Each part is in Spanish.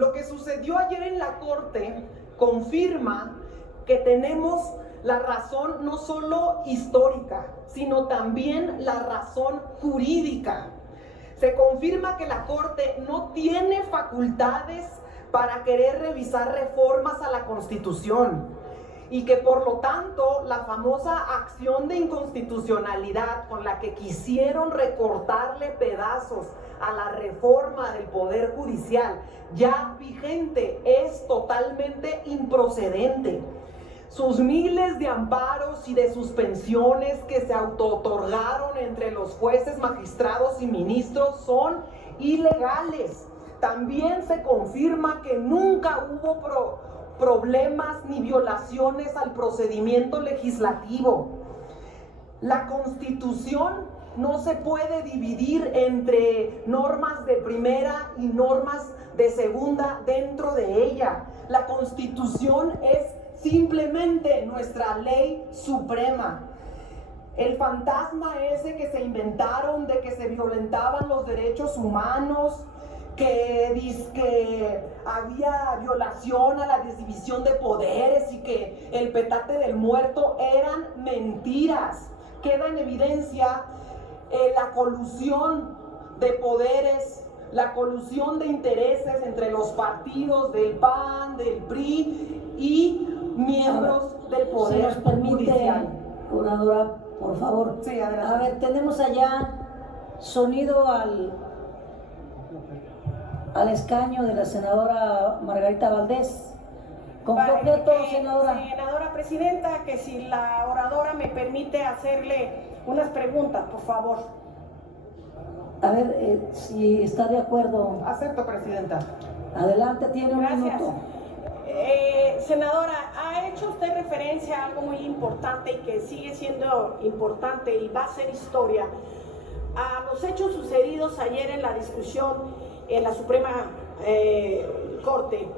Lo que sucedió ayer en la Corte confirma que tenemos la razón no solo histórica, sino también la razón jurídica. Se confirma que la Corte no tiene facultades para querer revisar reformas a la Constitución y que por lo tanto la famosa acción de inconstitucionalidad con la que quisieron recortarle pedazos a la reforma del Poder Judicial ya vigente es totalmente improcedente. Sus miles de amparos y de suspensiones que se auto-otorgaron entre los jueces, magistrados y ministros son ilegales. También se confirma que nunca hubo problemas ni violaciones al procedimiento legislativo. La Constitución no se puede dividir entre normas de primera y normas de segunda dentro de ella. La Constitución es simplemente nuestra ley suprema. El fantasma ese que se inventaron de que se violentaban los derechos humanos, que había violación a la división de poderes y que el petate del muerto eran mentiras. Queda en evidencia la colusión de poderes, la colusión de intereses entre los partidos del PAN, del PRI y miembros del Poder Judicial. Oradora, por favor. Sí, adelante. A ver, tenemos allá sonido al escaño de la senadora Margarita Valdés. ¿Con qué objeto, senadora? Senadora presidenta, que si la oradora me permite hacerle unas preguntas, por favor. A ver, si está de acuerdo. Acepto, presidenta. Adelante, tiene un Gracias. minuto. Senadora, ha hecho usted referencia a algo muy importante y que sigue siendo importante y va a ser historia, a los hechos sucedidos ayer en la discusión en la Suprema Corte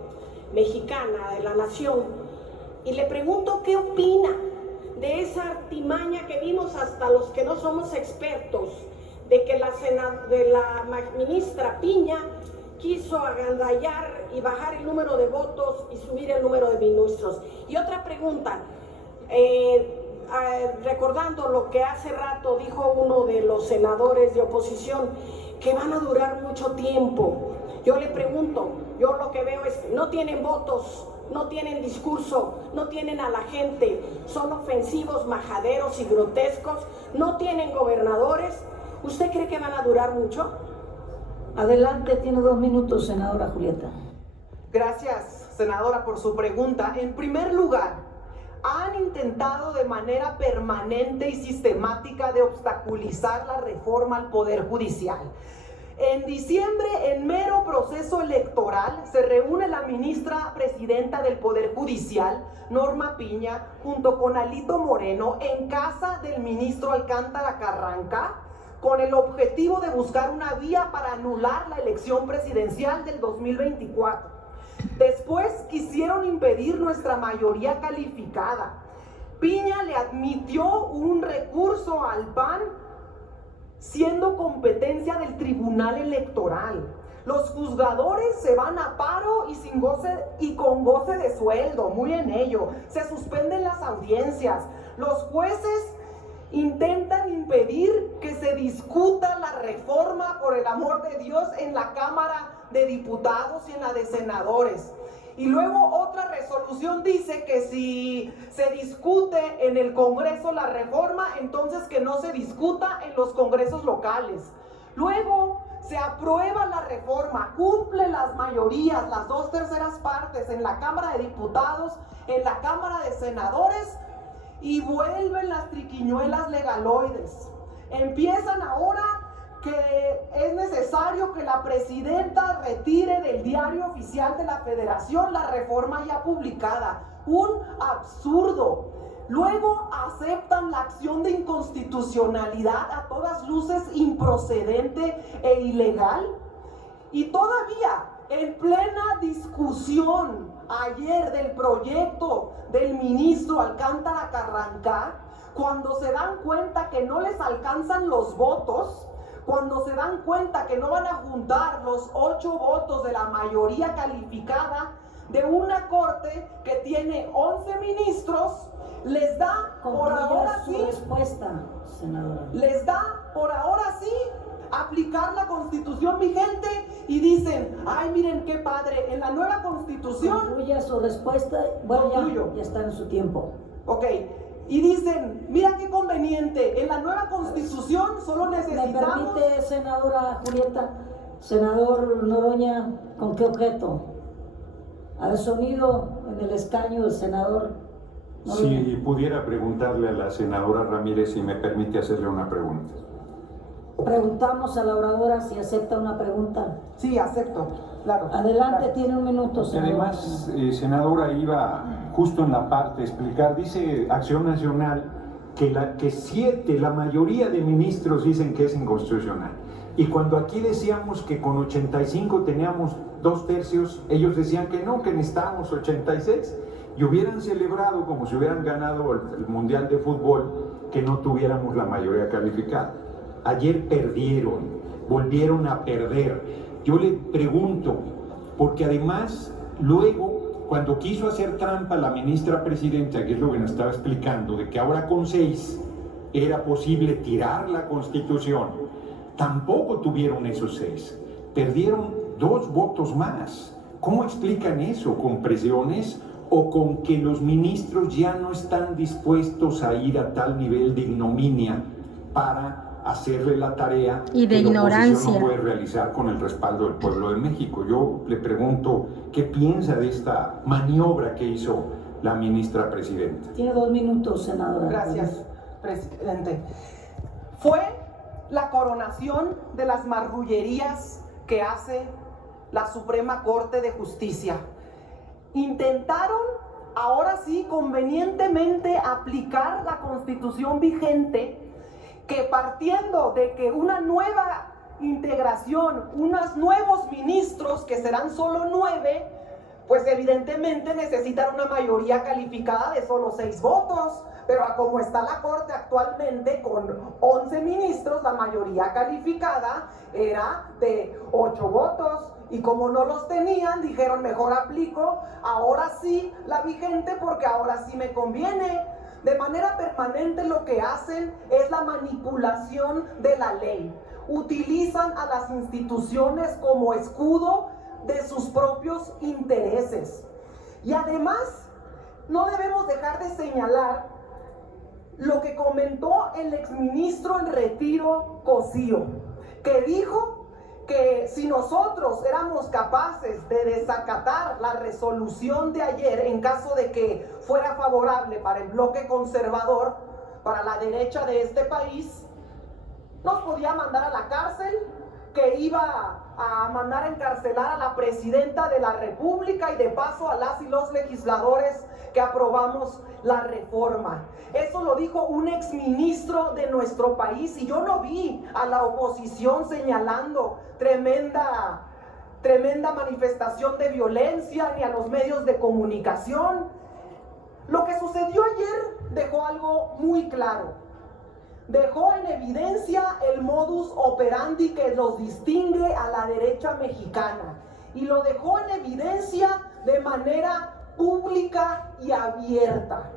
Mexicana de la Nación. Y le pregunto qué opina de esa artimaña que vimos hasta los que no somos expertos, de que la ministra Piña quiso agandallar y bajar el número de votos y subir el número de ministros. Y otra pregunta, recordando lo que hace rato dijo uno de los senadores de oposición, que van a durar mucho tiempo. Yo le pregunto, yo lo que veo es, no tienen votos, no tienen discurso, no tienen a la gente, son ofensivos, majaderos y grotescos, no tienen gobernadores. ¿Usted cree que van a durar mucho? Adelante, tiene 2 minutos, senadora Julieta. Gracias, senadora, por su pregunta. En primer lugar, han intentado de manera permanente y sistemática de obstaculizar la reforma al Poder Judicial. En diciembre, en mero proceso electoral, se reúne la ministra presidenta del Poder Judicial, Norma Piña, junto con Alito Moreno, en casa del ministro Alcántara Carranca, con el objetivo de buscar una vía para anular la elección presidencial del 2024. Después quisieron impedir nuestra mayoría calificada. Piña le admitió un recurso al PAN siendo competencia del Tribunal Electoral. Los juzgadores se van a paro y con goce de sueldo, muy en ello. Se suspenden las audiencias. Los jueces intentan impedir que se discuta la reforma, por el amor de Dios, en la Cámara de Diputados y en la de Senadores. Y luego otra resolución dice que si se discute en el Congreso la reforma, entonces que no se discuta en los congresos locales. Luego se aprueba la reforma, cumple las mayorías, las 2/3 partes en la Cámara de Diputados, en la Cámara de Senadores, y vuelven las triquiñuelas legaloides. Empiezan ahora que es necesario que la presidenta retire del Diario Oficial de la Federación la reforma ya publicada. Un absurdo. Luego aceptan la acción de inconstitucionalidad, a todas luces improcedente e ilegal. Y todavía, en plena discusión ayer del proyecto del ministro Alcántara Carranca, cuando se dan cuenta que no les alcanzan los votos, cuando se dan cuenta que no van a juntar los 8 votos de la mayoría calificada de una corte que tiene 11 ministros, les da por ahora sí, respuesta, senadora. les da por ahora sí aplicar la constitución vigente y dicen, ay, miren qué padre, en la nueva constitución. Concluya su respuesta. Bueno, ya está en su tiempo. Ok, y dicen, mira qué conveniente, en la nueva constitución solo necesitamos. ¿Me permite, senadora Julieta? Senador Noroña, ¿con qué objeto? Al sonido en el escaño del senador Noroña. Si pudiera preguntarle a la senadora Ramírez si me permite hacerle una pregunta. Preguntamos a la oradora si acepta una pregunta. Sí, acepto, claro. Adelante, claro. Tiene un minuto, senadora. Además, senadora, iba justo en la parte a explicar, dice Acción Nacional que la mayoría de ministros dicen que es inconstitucional. Y cuando aquí decíamos que con 85 teníamos 2/3, ellos decían que no, que necesitábamos 86 y hubieran celebrado como si hubieran ganado el Mundial de Fútbol que no tuviéramos la mayoría calificada. Ayer perdieron, volvieron a perder. Yo le pregunto, porque además luego cuando quiso hacer trampa la ministra presidenta, que es lo que nos estaba explicando, de que ahora con 6 era posible tirar la Constitución, tampoco tuvieron esos 6, perdieron 2 votos más. ¿Cómo explican eso? ¿Con presiones o con que los ministros ya no están dispuestos a ir a tal nivel de ignominia para hacerle la tarea y de que ignorancia la oposición no puede realizar con el respaldo del pueblo de México? Yo le pregunto, ¿qué piensa de esta maniobra que hizo la ministra presidenta? Tiene 2 minutos, senadora. Gracias, presidente. Fue la coronación de las marrullerías que hace la Suprema Corte de Justicia. Intentaron, ahora sí, convenientemente aplicar la Constitución vigente, que partiendo de que una nueva integración, unos nuevos ministros, que serán solo 9, pues evidentemente necesitan una mayoría calificada de solo 6 votos, pero a como está la Corte actualmente, con 11 ministros, la mayoría calificada era de 8 votos, y como no los tenían, dijeron, mejor aplico ahora sí la vigente, porque ahora sí me conviene. De manera permanente lo que hacen es la manipulación de la ley. Utilizan a las instituciones como escudo de sus propios intereses. Y además, no debemos dejar de señalar lo que comentó el exministro en retiro, Cosío, que dijo que si nosotros éramos capaces de desacatar la resolución de ayer en caso de que fuera favorable para el bloque conservador, para la derecha de este país, nos podía mandar a la cárcel, que iba a mandar a encarcelar a la presidenta de la República y de paso a las y los legisladores que aprobamos la reforma. Eso lo dijo un exministro de nuestro país, y yo no vi a la oposición señalando tremenda manifestación de violencia, ni a los medios de comunicación. Lo que sucedió ayer dejó algo muy claro. Dejó en evidencia el modus operandi que los distingue a la derecha mexicana, y lo dejó en evidencia de manera pública y abierta.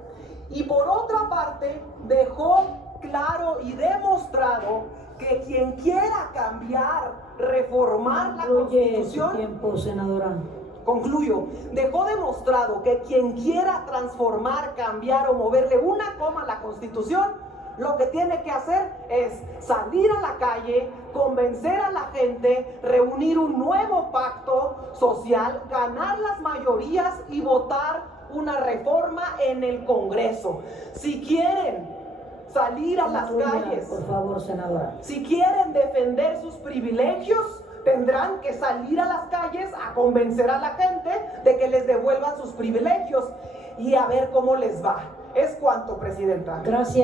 Y por otra parte, dejó claro y demostrado que quien quiera cambiar, reformar la Constitución... Su tiempo, senadora. Concluyo. Dejó demostrado que quien quiera transformar, cambiar o moverle una coma a la Constitución, lo que tiene que hacer es salir a la calle, convencer a la gente, reunir un nuevo pacto social, ganar las mayorías y votar una reforma en el Congreso. Si quieren salir a las calles, por favor, senadora, si quieren defender sus privilegios, tendrán que salir a las calles a convencer a la gente de que les devuelvan sus privilegios, y a ver cómo les va. Es cuanto, presidenta. Gracias.